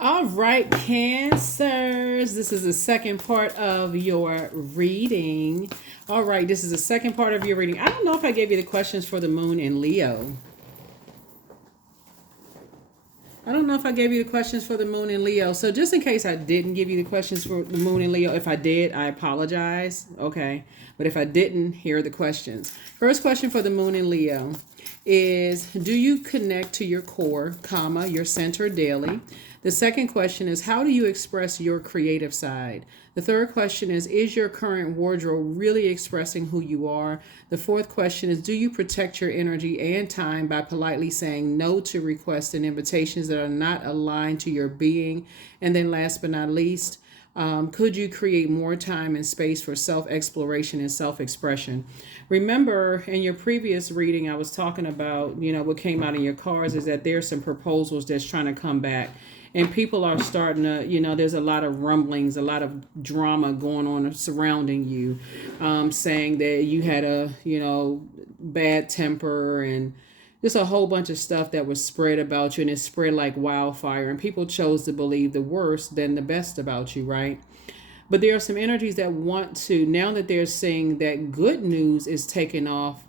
All right, Cancers. This is the second part of your reading. All right, this is the second part of your reading. I don't know if I gave you the questions for the moon in Leo. I don't know if I gave you the questions for the moon in Leo. So just in case I didn't give you the questions for the moon in Leo, if I did, I apologize. Okay. But if I didn't, here are the questions. First question for the moon in Leo is, do you connect to your core, comma, your center daily? The second question is, how do you express your creative side? The third question is your current wardrobe really expressing who you are? The fourth question is, do you protect your energy and time by politely saying no to requests and invitations that are not aligned to your being? And then last but not least, could you create more time and space for self exploration and self expression? Remember, in your previous reading, I was talking about, what came out in your cards is that there's some proposals that's trying to come back. And people are starting to, there's a lot of rumblings, a lot of drama going on surrounding you, saying that you had a, bad temper and just a whole bunch of stuff that was spread about you, and it spread like wildfire, and people chose to believe the worst than the best about you, right? But there are some energies that want to, now that they're saying that good news is taking off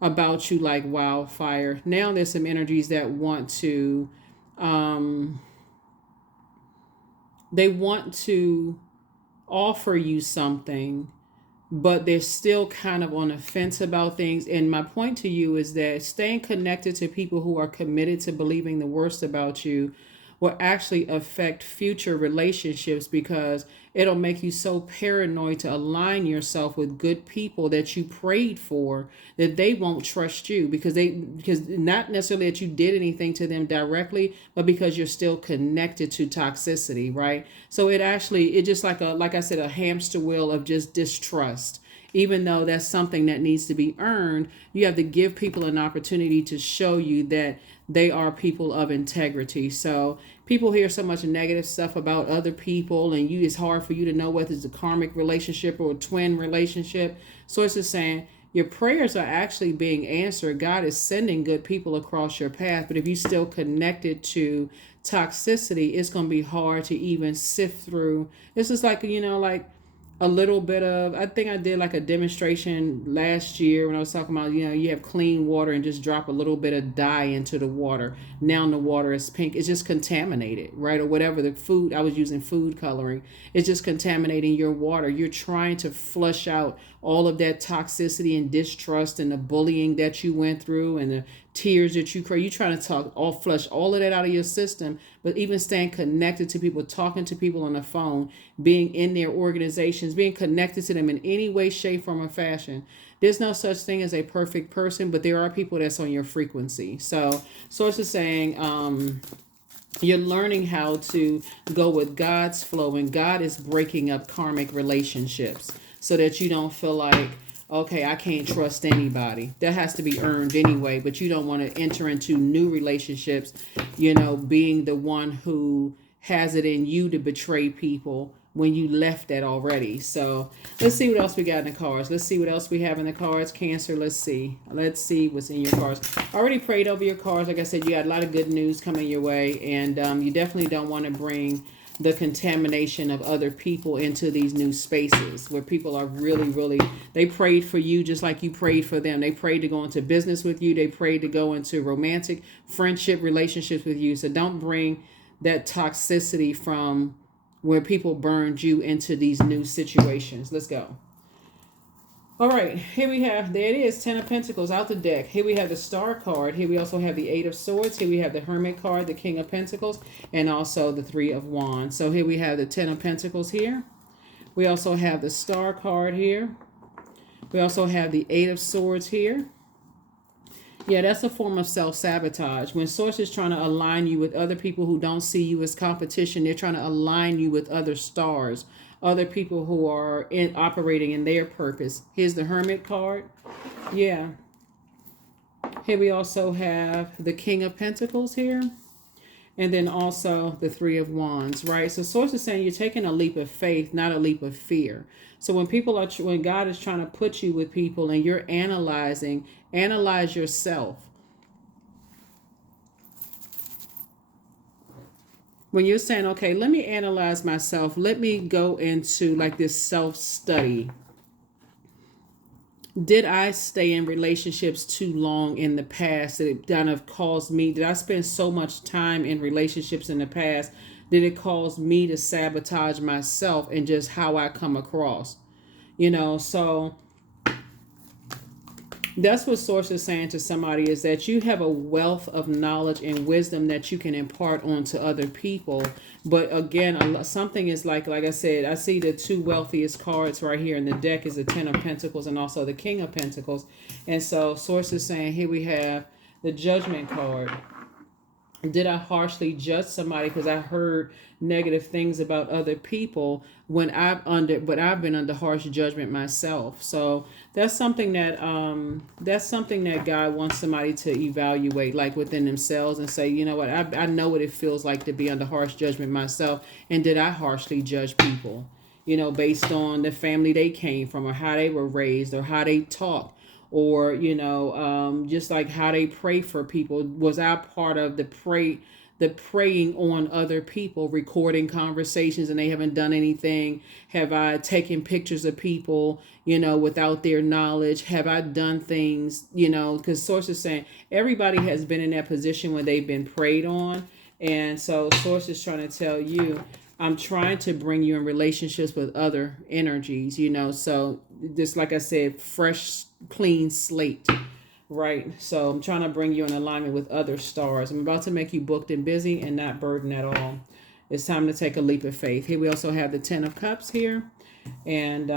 about you like wildfire, now there's some energies that want to, they want to offer you something, but they're still kind of on the fence about things. And my point to you is that staying connected to people who are committed to believing the worst about you will actually affect future relationships, because it'll make you so paranoid to align yourself with good people that you prayed for, that they won't trust you, because not necessarily that you did anything to them directly, but because you're still connected to toxicity, right? So it just like I said, a hamster wheel of just distrust. Even though that's something that needs to be earned, you have to give people an opportunity to show you that they are people of integrity. So people hear so much negative stuff about other people, and it's hard for you to know whether it's a karmic relationship or a twin relationship. So it's just saying your prayers are actually being answered. God is sending good people across your path. But if you're still connected to toxicity, it's going to be hard to even sift through. This is like, like a little bit of, I think I did like a demonstration last year when I was talking about, you have clean water and just drop a little bit of dye into the water. Now the water is pink. It's just contaminated, right? Or whatever the food, I was using food coloring. It's just contaminating your water. You're trying to flush out all of that toxicity and distrust and the bullying that you went through and the tears that you cry. You're trying to flush all of that out of your system. But even staying connected to people, talking to people on the phone, being in their organizations, being connected to them in any way, shape, form, or fashion. There's no such thing as a perfect person, but there are people that's on your frequency. So Source is saying, you're learning how to go with God's flow, and God is breaking up karmic relationships so that you don't feel like, okay, I can't trust anybody. That has to be earned anyway, but you don't want to enter into new relationships, being the one who has it in you to betray people when you left that already. So let's see what else we got in the cards. Let's see what else we have in the cards. Cancer, let's see. Let's see what's in your cards. I already prayed over your cards. Like I said, you got a lot of good news coming your way, and you definitely don't want to bring the contamination of other people into these new spaces where people are really, they prayed for you just like you prayed for them. They prayed to go into business with you. They prayed to go into romantic friendship relationships with you. So don't bring that toxicity from where people burned you into these new situations. Let's go. All right, here we have, there it is, Ten of Pentacles out the deck. Here we have the Star card. Here we also have the Eight of Swords. Here we have the Hermit card, the King of Pentacles, and also the Three of Wands. So here we have the Ten of Pentacles here. We also have the Star card here. We also have the Eight of Swords here. Yeah, that's a form of self-sabotage. When Source is trying to align you with other people who don't see you as competition, they're trying to align you with other stars, other people who are operating in their purpose. Here's the Hermit card. Yeah. Here we also have the King of Pentacles here. And then also the Three of Wands, right? So Source is saying you're taking a leap of faith, not a leap of fear. So when God is trying to put you with people and you're analyze yourself. when you're saying, okay, let me analyze myself, let me go into like this self study. Did I stay in relationships too long in the past that it kind of caused me? Did I spend so much time in relationships in the past? Did it cause me to sabotage myself and just how I come across? So that's what source is saying to somebody, is that you have a wealth of knowledge and wisdom that you can impart onto other people. But again, something is like I said, I see the two wealthiest cards right here in the deck is the Ten of Pentacles and also the King of Pentacles. And so source is saying, here we have the Judgment card. Did I harshly judge somebody because I heard negative things about other people when I've been under harsh judgment myself? So that's something that God wants somebody to evaluate, like within themselves, and say, you know what, I know what it feels like to be under harsh judgment myself, and did I harshly judge people, based on the family they came from, or how they were raised, or how they talk, or just like how they pray for people. Was I part of the preying on other people, recording conversations and they haven't done anything? Have I taken pictures of people, without their knowledge? Have I done things, because source is saying everybody has been in that position when they've been preyed on. And so source is trying to tell you, I'm trying to bring you in relationships with other energies, so just like I said, fresh, clean slate, right? So I'm trying to bring you in alignment with other stars. I'm about to make you booked and busy and not burdened at all. It's time to take a leap of faith. Here we also have the Ten of Cups here. And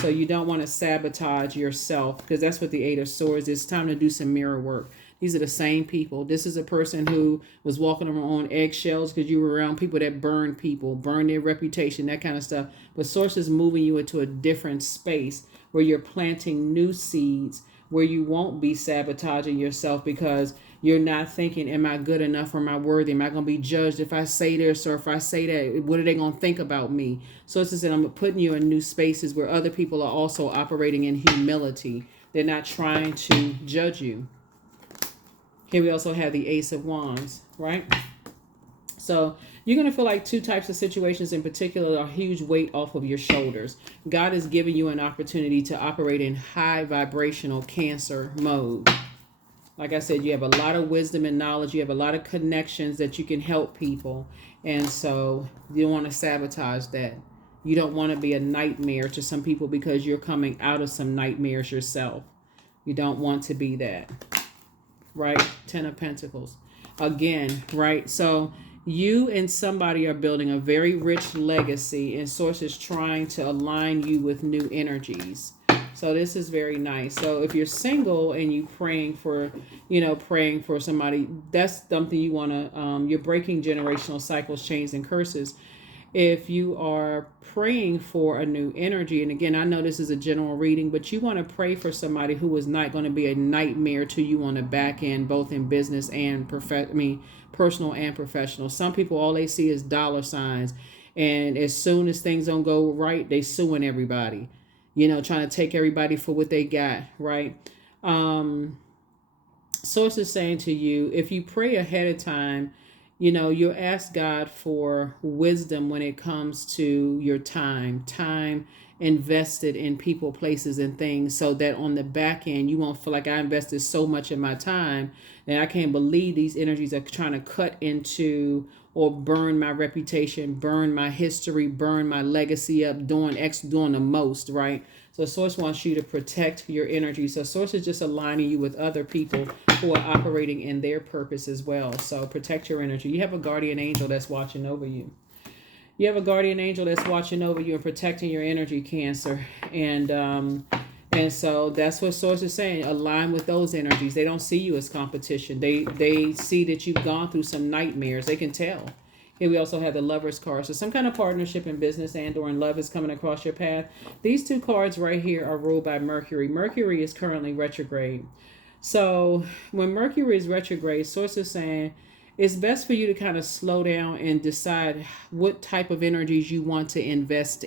so you don't want to sabotage yourself, because that's what the Eight of Swords is. It's time to do some mirror work. These are the same people. This is a person who was walking around on eggshells because you were around people that burn people, burn their reputation, that kind of stuff. But source is moving you into a different space where you're planting new seeds, where you won't be sabotaging yourself because you're not thinking, am I good enough, or am I worthy? Am I going to be judged if I say this, or if I say that? What are they going to think about me? So it's just that I'm putting you in new spaces where other people are also operating in humility. They're not trying to judge you. Here we also have the Ace of Wands, right? So you're going to feel like two types of situations in particular are huge weight off of your shoulders. God is giving you an opportunity to operate in high vibrational Cancer mode. Like I said, you have a lot of wisdom and knowledge. You have a lot of connections that you can help people. And so you don't want to sabotage that. You don't want to be a nightmare to some people because you're coming out of some nightmares yourself. You don't want to be that. Right? Ten of Pentacles. Again, right? So you and somebody are building a very rich legacy, and source is trying to align you with new energies. So this is very nice. So if you're single and you praying for somebody, that's something you want to, you're breaking generational cycles, chains, and curses. If you are praying for a new energy, and again, I know this is a general reading, but you want to pray for somebody who is not going to be a nightmare to you on the back end, both in business and personal and professional. Some people, all they see is dollar signs. And as soon as things don't go right, they suing everybody, trying to take everybody for what they got, right? Source is saying to you, if you pray ahead of time, you'll ask God for wisdom when it comes to your time invested in people, places, and things, so that on the back end, you won't feel like I invested so much in my time that I can't believe these energies are trying to cut into or burn my reputation, burn my history, burn my legacy up, doing the most, right? So source wants you to protect your energy. So source is just aligning you with other people who are operating in their purpose as well. So protect your energy. You have a guardian angel that's watching over you. You have a guardian angel that's watching over you and protecting your energy, Cancer. And so that's what source is saying. Align with those energies. They don't see you as competition. They see that you've gone through some nightmares. They can tell. Here we also have the Lover's card. So some kind of partnership in business and or in love is coming across your path. These two cards right here are ruled by Mercury. Mercury is currently retrograde. So when Mercury is retrograde, source is saying it's best for you to kind of slow down and decide what type of energies you want to invest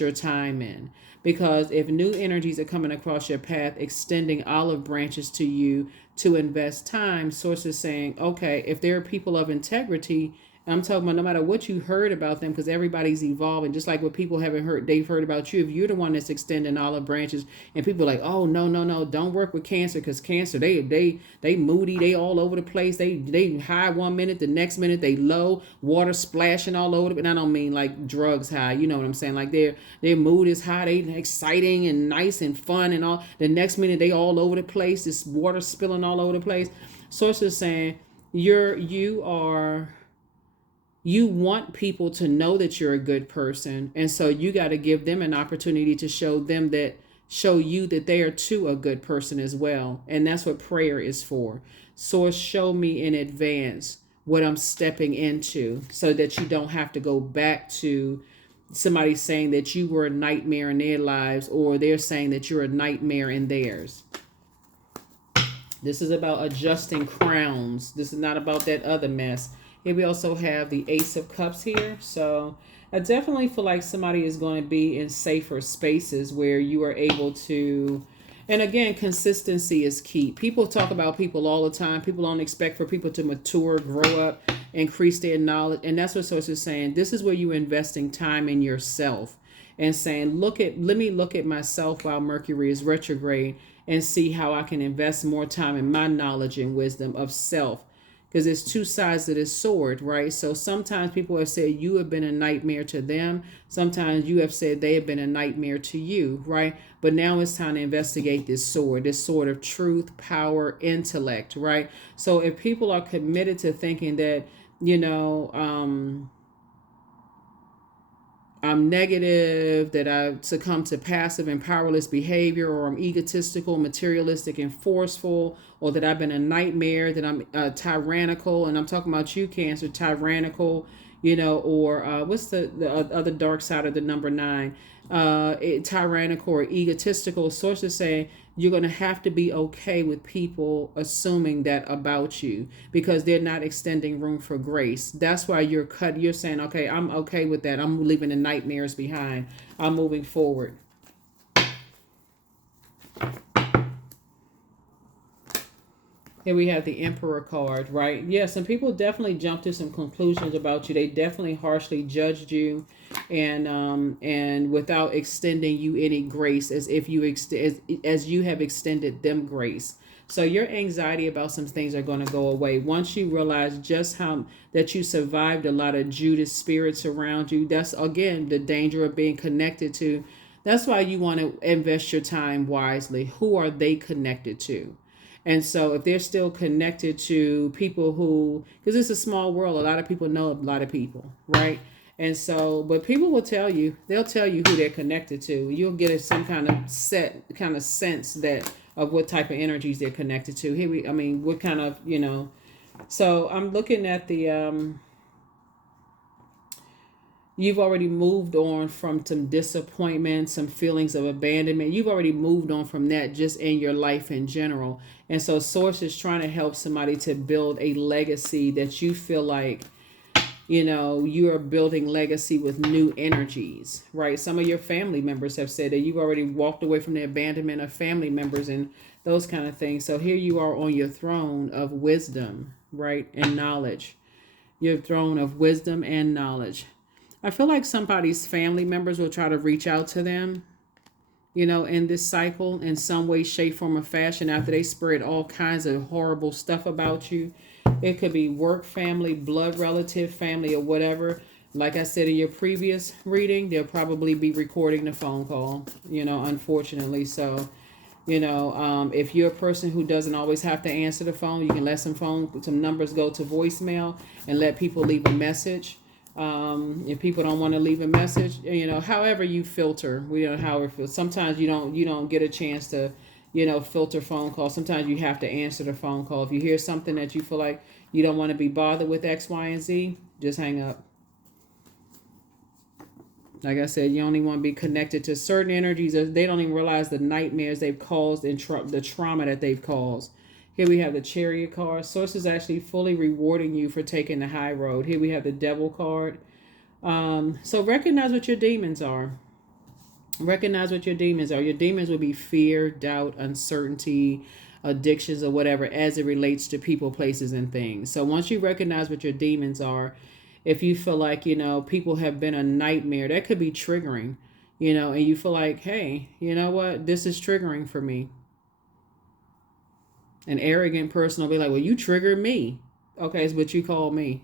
your time in. Because if new energies are coming across your path, extending olive branches to you to invest time, source is saying, okay, if there are people of integrity And I'm talking about no matter what you heard about them, because everybody's evolving. Just like what people haven't heard, they've heard about you. If you're the one that's extending olive branches, and people are like, oh no, no, no, don't work with cancer, because cancer, they moody, they all over the place. They high one minute, the next minute they low, water splashing all over. And I don't mean like drugs high. You know what I'm saying? Like their mood is high, they exciting and nice and fun and all. The next minute they all over the place. This water spilling all over the place. Source is saying you want people to know that you're a good person, and so you got to give them an opportunity to show you that they are too a good person as well. And that's what prayer is for. Source, show me in advance what I'm stepping into, so that you don't have to go back to somebody saying that you were a nightmare in their lives, or they're saying that you're a nightmare in theirs. This is about adjusting crowns. This is not about that other mess. Here we also have the Ace of Cups here. So I definitely feel like somebody is going to be in safer spaces where you are able to, and again, consistency is key. People talk about people all the time. People don't expect for people to mature, grow up, increase their knowledge. And that's what Source is saying. This is where you're investing time in yourself and saying, let me look at myself while Mercury is retrograde and see how I can invest more time in my knowledge and wisdom of self. Because there's two sides of this sword, right? So sometimes people have said you have been a nightmare to them. Sometimes you have said they have been a nightmare to you, right? But now it's time to investigate this sword of truth, power, intellect, right? So if people are committed to thinking that, I'm negative, that I succumb to passive and powerless behavior, or I'm egotistical, materialistic, and forceful, or that I've been a nightmare, that I'm tyrannical, and I'm talking about you, Cancer, tyrannical, or what's the other dark side of the number 9? Tyrannical or egotistical. Sources say you're going to have to be okay with people assuming that about you, because they're not extending room for grace. That's why you're saying, okay, I'm okay with that. I'm leaving the nightmares behind. I'm moving forward. Here we have the Emperor card, right? Yeah, some people definitely jumped to some conclusions about you. They definitely harshly judged you, and without extending you any grace, as if you as you have extended them grace. So your anxiety about some things are going to go away once you realize just how that you survived a lot of Judas spirits around you. That's again the danger of being connected to. That's why you want to invest your time wisely. Who are they connected to? And so if they're still connected to people who, because it's a small world, a lot of people know a lot of people, right? And so, but people will tell you, they'll tell you who they're connected to. You'll get some kind of sense that of what type of energies they're connected to. What kind of, so I'm looking at the, you've already moved on from some disappointment, some feelings of abandonment. You've already moved on from that just in your life in general. And so Source is trying to help somebody to build a legacy that you feel like, you are building legacy with new energies, right? Some of your family members have said that you've already walked away from the abandonment of family members and those kind of things. So here you are on your throne of wisdom, right? And knowledge. Your throne of wisdom and knowledge. I feel like somebody's family members will try to reach out to them, in this cycle in some way, shape, form, or fashion after they spread all kinds of horrible stuff about you. It could be work, family, blood relative, family, or whatever. Like I said in your previous reading, they'll probably be recording the phone call, unfortunately. So, if you're a person who doesn't always have to answer the phone, you can let some numbers go to voicemail and let people leave a message. If people don't want to leave a message, however you filter, how it feels. Sometimes you don't get a chance to, filter phone calls. Sometimes you have to answer the phone call. If you hear something that you feel like you don't want to be bothered with X, Y, and Z, just hang up. Like I said, you only want to be connected to certain energies. They don't even realize the nightmares they've caused and the trauma that they've caused. Here we have the Chariot card. Source is actually fully rewarding you for taking the high road. Here we have the Devil card. So recognize what your demons are. Recognize what your demons are. Your demons would be fear, doubt, uncertainty, addictions, or whatever as it relates to people, places, and things. So once you recognize what your demons are, if you feel like, people have been a nightmare, that could be triggering, and you feel like, hey, you know what, this is triggering for me. An arrogant person will be like, well, you triggered me. Okay, it's what you call me.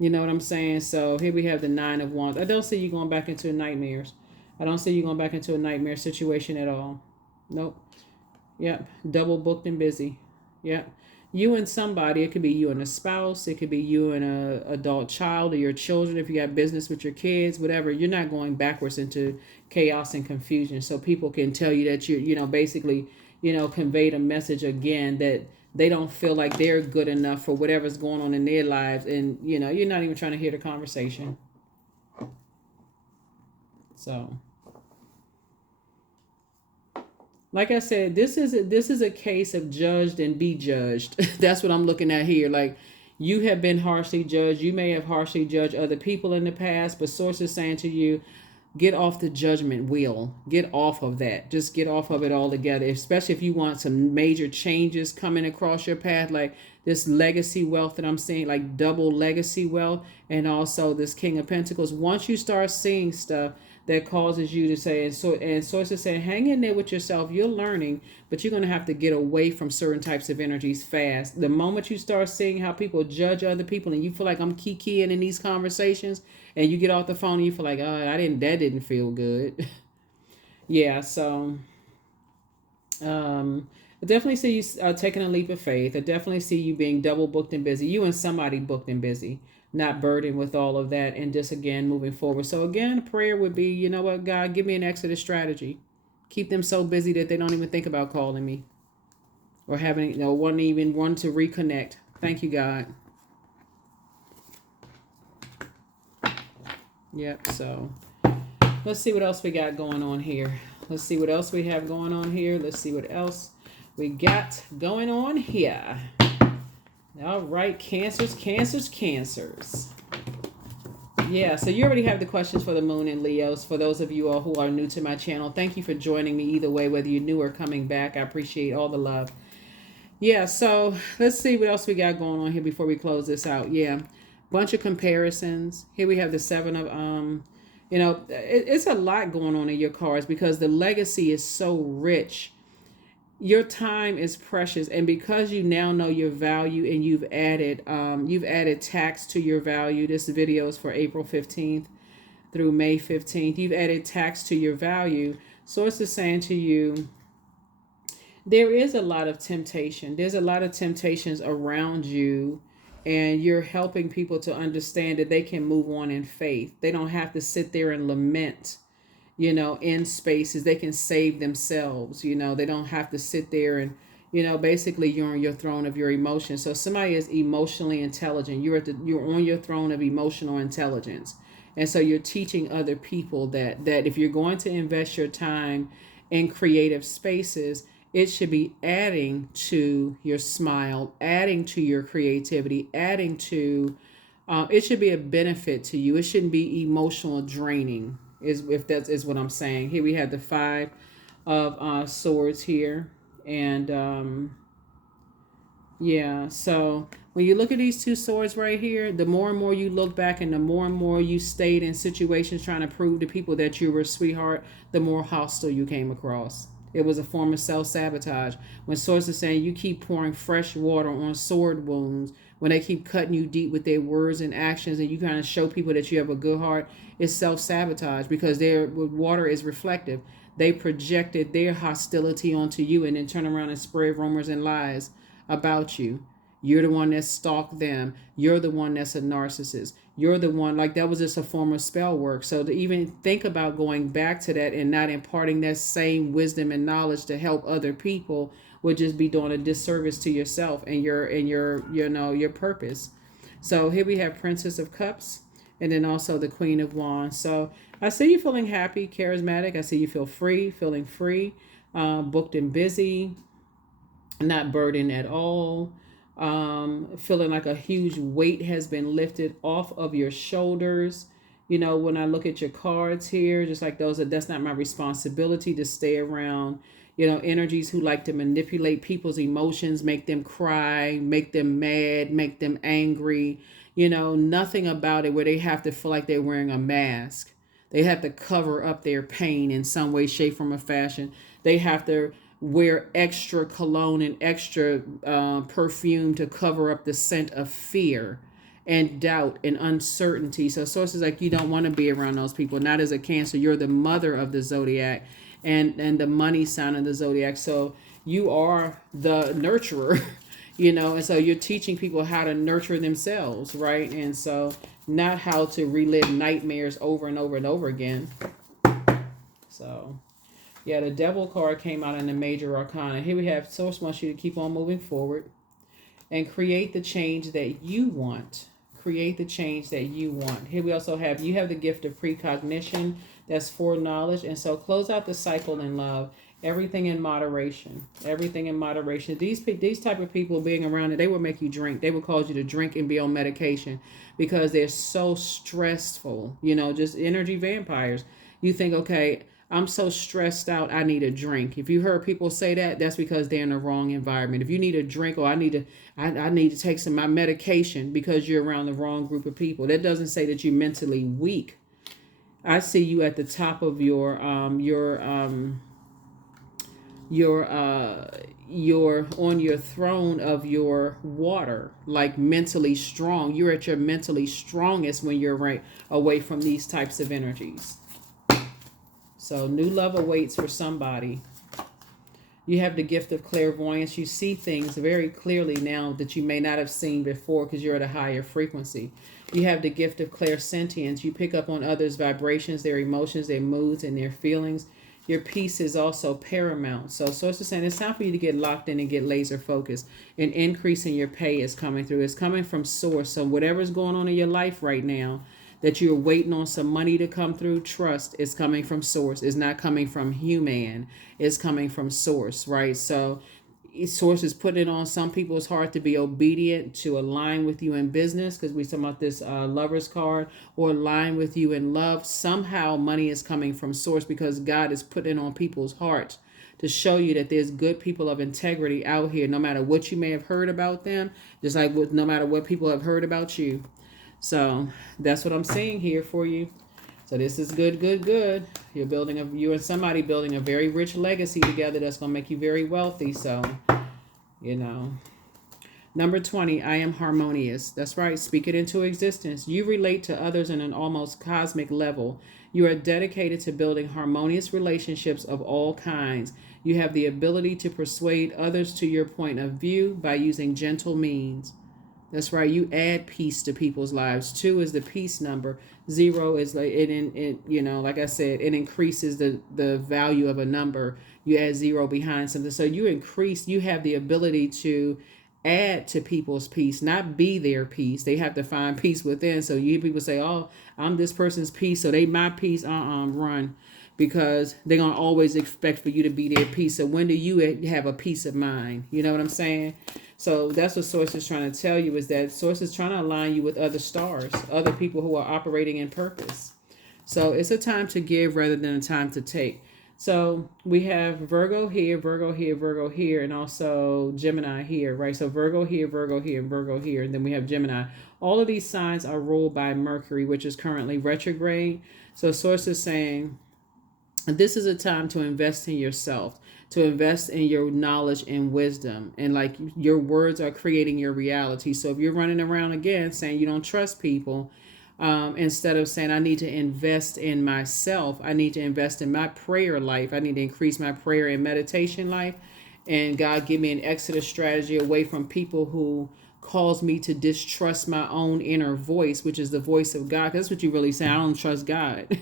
You know what I'm saying? So here we have the Nine of Wands. I don't see you going back into nightmares. I don't see you going back into a nightmare situation at all. Nope. Yep. Double booked and busy. Yep. You and somebody. It could be you and a spouse. It could be you and a adult child or your children. If you got business with your kids, whatever. You're not going backwards into chaos and confusion. So people can tell you that basically, conveyed a message again that they don't feel like they're good enough for whatever's going on in their lives, and you're not even trying to hear the conversation. So, like I said, this is a case of judged and be judged. That's what I'm looking at here. Like, you have been harshly judged. You may have harshly judged other people in the past, but source is saying to you, get off the judgment wheel. Get off of that. Just get off of it altogether. Especially if you want some major changes coming across your path, like this legacy wealth that I'm seeing, like double legacy wealth, and also this King of Pentacles. Once you start seeing stuff that causes you to say, and sources say, hang in there with yourself. You're learning, but you're going to have to get away from certain types of energies fast. The moment you start seeing how people judge other people, and you feel like I'm kikiing in these conversations, and you get off the phone and you feel like, oh, that didn't feel good. Yeah, so I definitely see you taking a leap of faith. I definitely see you being double booked and busy. You and somebody booked and busy, not burdened with all of that, and just again moving forward. So again, prayer would be, you know what, God, give me an exit strategy. Keep them so busy that they don't even think about calling me or having, one even want to reconnect. Thank you, God. Yep. So let's see what else we got going on here. Let's see what else we have going on here. Let's see what else we got going on here. All right, Cancers. Yeah, so you already have the questions for the Moon and Leos. For those of you all who are new to my channel, thank you for joining me either way, whether you're new or coming back. I appreciate all the love. Yeah, so let's see what else we got going on here before we close this out. Yeah, bunch of comparisons. Here we have the Seven of it's a lot going on in your cards because the legacy is so rich. Your time is precious, and because you now know your value and you've added tax to your value. This video is for April 15th through May 15th. You've added tax to your value. Source is saying to you, there is a lot of temptation. There's a lot of temptations around you, and you're helping people to understand that they can move on in faith. They don't have to sit there and lament, in spaces. They can save themselves. They don't have to sit there and, basically you're on your throne of your emotions. So somebody is emotionally intelligent. You're on your throne of emotional intelligence. And so you're teaching other people that if you're going to invest your time in creative spaces, it should be adding to your smile, adding to your creativity, adding to, it should be a benefit to you. It shouldn't be emotional draining, if that is what I'm saying. Here we have the Five of Swords here. And yeah, so when you look at these two swords right here, the more and more you look back and the more and more you stayed in situations trying to prove to people that you were a sweetheart, the more hostile you came across. It was a form of self-sabotage. When Source is saying you keep pouring fresh water on sword wounds, when they keep cutting you deep with their words and actions, and you kind of show people that you have a good heart, it's self-sabotage because their water is reflective. They projected their hostility onto you and then turn around and spread rumors and lies about you. You're the one that stalked them. You're the one that's a narcissist. You're the one, like that was just a form of spell work. So to even think about going back to that and not imparting that same wisdom and knowledge to help other people would just be doing a disservice to yourself and your purpose. So here we have Princess of Cups and then also the Queen of Wands. So I see you feeling happy, charismatic. I see you feeling free, booked and busy, not burdened at all. Feeling like a huge weight has been lifted off of your shoulders. When I look at your cards here, just like that's not my responsibility to stay around, energies who like to manipulate people's emotions, make them cry, make them mad, make them angry, Nothing about it where they have to feel like they're wearing a mask. They have to cover up their pain in some way, shape, form, or fashion. They have to wear extra cologne and extra perfume to cover up the scent of fear and doubt and uncertainty. So sources like you don't want to be around those people. Not as a Cancer, you're the mother of the zodiac, and the money sign of the zodiac. So you are the nurturer, and so you're teaching people how to nurture themselves, right? And so not how to relive nightmares over and over and over again. So yeah, the devil card came out in the major arcana. Here we have source wants you to keep on moving forward and create the change that you want. Create the change that you want. Here we also have you have the gift of precognition. That's foreknowledge. And so close out the cycle in love. Everything in moderation. Everything in moderation. These type of people being around it, they will make you drink. They will cause you to drink and be on medication because they're so stressful. Just energy vampires. You think, okay, I'm so stressed out, I need a drink. If you heard people say that, that's because they're in the wrong environment. If you need a drink, or I need to take some of my medication because you're around the wrong group of people. That doesn't say that you're mentally weak. I see you at the top of your on your throne of your water, like mentally strong. You're at your mentally strongest when you're right away from these types of energies. So new love awaits for somebody. You have the gift of clairvoyance. You see things very clearly now that you may not have seen before because you're at a higher frequency. You have the gift of clairsentience. You pick up on others' vibrations, their emotions, their moods, and their feelings. Your peace is also paramount. So source is saying it's time for you to get locked in and get laser focused. An increase in your pay is coming through. It's coming from source. So whatever's going on in your life right now, that you're waiting on some money to come through, trust is coming from source. It's not coming from human. It's coming from source, right? So source is putting it on some people's heart to be obedient, to align with you in business, because we talking about this lover's card, or align with you in love. Somehow money is coming from source because God is putting it on people's hearts to show you that there's good people of integrity out here, no matter what you may have heard about them, just like no matter what people have heard about you. So that's what I'm saying here for you. So this is good, good, good. You and somebody building a very rich legacy together that's going to make you very wealthy. So, Number 20, I am harmonious. That's right. Speak it into existence. You relate to others on an almost cosmic level. You are dedicated to building harmonious relationships of all kinds. You have the ability to persuade others to your point of view by using gentle means. That's right. You add peace to people's lives. 2 is the peace number. 0 is like like I said, it increases the value of a number. You add 0 behind something. So you have the ability to add to people's peace, not be their peace. They have to find peace within. So you hear people say, oh, I'm this person's peace, so they my peace. Run. Because they're going to always expect for you to be their peace. So when do you have a peace of mind? You know what I'm saying? So that's what Source is trying to tell you, is that Source is trying to align you with other stars, other people who are operating in purpose. So it's a time to give rather than a time to take. So we have Virgo here, Virgo here, Virgo here, and also Gemini here, right? So Virgo here, Virgo here, and Virgo here, and then we have Gemini. All of these signs are ruled by Mercury, which is currently retrograde. So Source is saying this is a time to invest in yourself, to invest in your knowledge and wisdom, and like your words are creating your reality. So if you're running around again saying you don't trust people, instead of saying I need to invest in myself, I need to invest in my prayer life, I need to increase my prayer and meditation life, and God give me an exodus strategy away from people who cause me to distrust my own inner voice, which is the voice of God. That's what you really say. I don't trust God.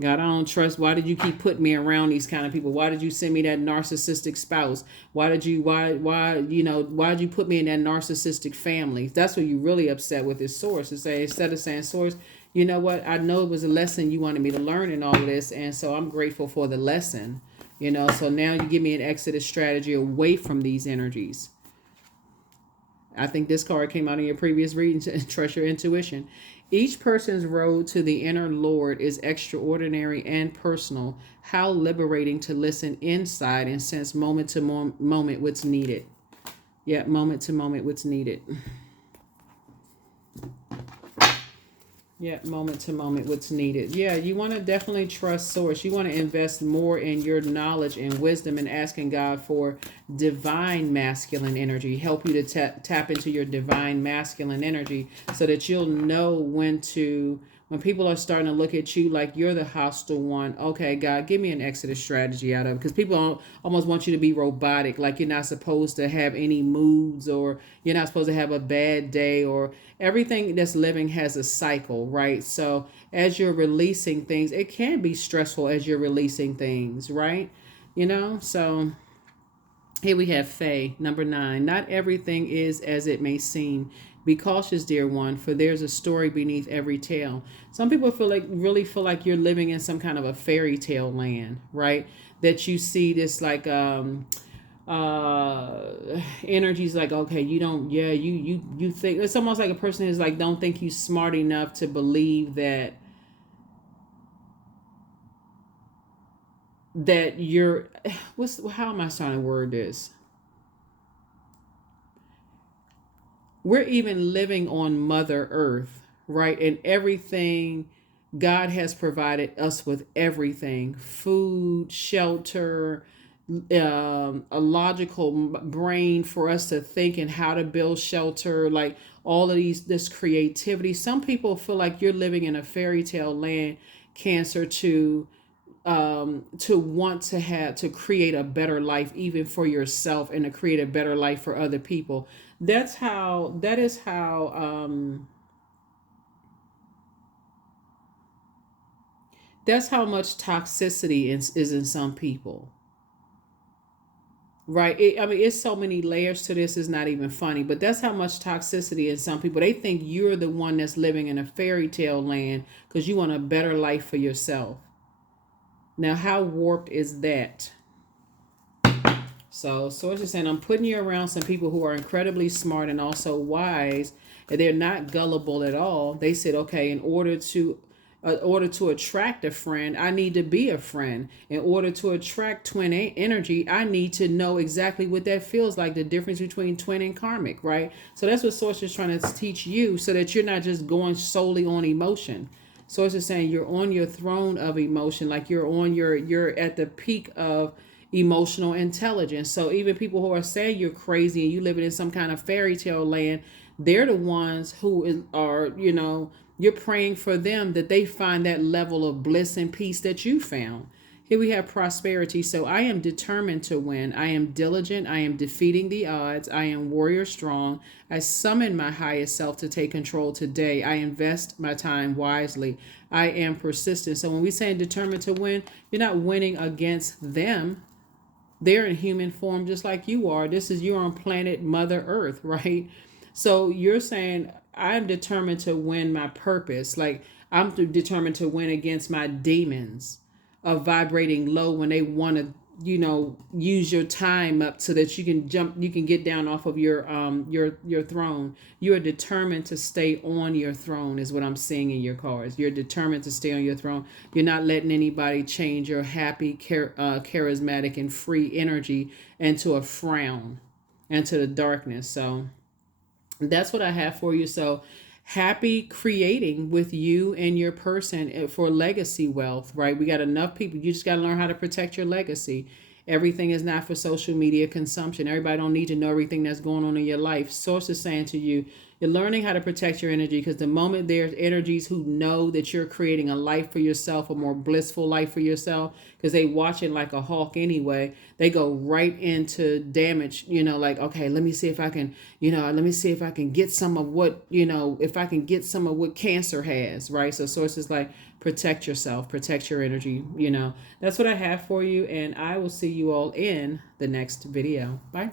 God, I don't trust. Why did you keep putting me around these kind of people? Why did you send me that narcissistic spouse? Why did you put me in that narcissistic family? That's what you're really upset with this Source. To say, instead of saying, Source, you know what? I know it was a lesson you wanted me to learn in all of this, and so I'm grateful for the lesson. So now you give me an exodus strategy away from these energies. I think this card came out in your previous reading. Trust your intuition. Each person's road to the inner Lord is extraordinary and personal. How liberating to listen inside and sense moment to moment what's needed. Yeah, moment to moment what's needed. Yeah, moment to moment, what's needed. Yeah, you want to definitely trust source. You want to invest more in your knowledge and wisdom and asking God for divine masculine energy. Help you to tap into your divine masculine energy so that you'll know when people are starting to look at you like you're the hostile one. Okay, God, give me an exit strategy out of it. Because people almost want you to be robotic, like you're not supposed to have any moods, or you're not supposed to have a bad day, or everything that's living has a cycle, right? So as you're releasing things, it can be stressful as you're releasing things, right? So here we have Faye, number 9. Not everything is as it may seem. Be cautious, dear one, for there's a story beneath every tale. Some people really feel like you're living in some kind of a fairy tale land, right? That you see this like uh energies like, okay, you don't, yeah, you think it's almost like a person is like, don't think you smart enough to believe that you're how am I trying to word this? We're even living on Mother Earth, right? And everything, God has provided us with everything: food, shelter, a logical brain for us to think and how to build shelter, like all of this creativity. Some people feel like you're living in a fairy tale land, Cancer, to want to have to create a better life even for yourself and to create a better life for other people. That's how much toxicity is in some people, right? I mean, it's so many layers to this, it's not even funny, but that's how much toxicity in some people. They think you're the one that's living in a fairy tale land because you want a better life for yourself. Now, how warped is that? So source is saying, I'm putting you around some people who are incredibly smart and also wise, and they're not gullible at all. They said, okay, in order to attract a friend, I need to be a friend. In order to attract twin energy, I need to know exactly what that feels like, the difference between twin and karmic, right? So that's what source is trying to teach you, so that you're not just going solely on emotion. Source is saying you're on your throne of emotion, like you're at the peak of emotional intelligence. So even people who are saying you're crazy and you living in some kind of fairy tale land, they're the ones who are, you're praying for them that they find that level of bliss and peace that you found. Here we have prosperity. So I am determined to win. I am diligent. I am defeating the odds. I am warrior strong. I summon my highest self to take control today. I invest my time wisely. I am persistent. So when we say determined to win, you're not winning against them. They're in human form just like you are. You're on planet Mother Earth, right? So you're saying, I'm determined to win my purpose. Like, I'm determined to win against my demons of vibrating low when they want to, use your time up so that you can get down off of your throne. You are determined to stay on your throne, is what I'm seeing in your cards. You're determined to stay on your throne. You're not letting anybody change your happy, charismatic, and free energy into a frown, into the darkness. So that's what I have for you. So happy creating with you and your person for legacy wealth, right? We got enough people. You just got to learn how to protect your legacy. Everything is not for social media consumption. Everybody don't need to know everything that's going on in your life. Source is saying to you, you're learning how to protect your energy, because the moment there's energies who know that you're creating a life for yourself, a more blissful life for yourself, because they watch it like a hawk anyway, they go right into damage, like, okay, let me see if I can, get some of what, if I can get some of what Cancer has, right? So sources like, protect yourself, protect your energy, That's what I have for you, and I will see you all in the next video. Bye.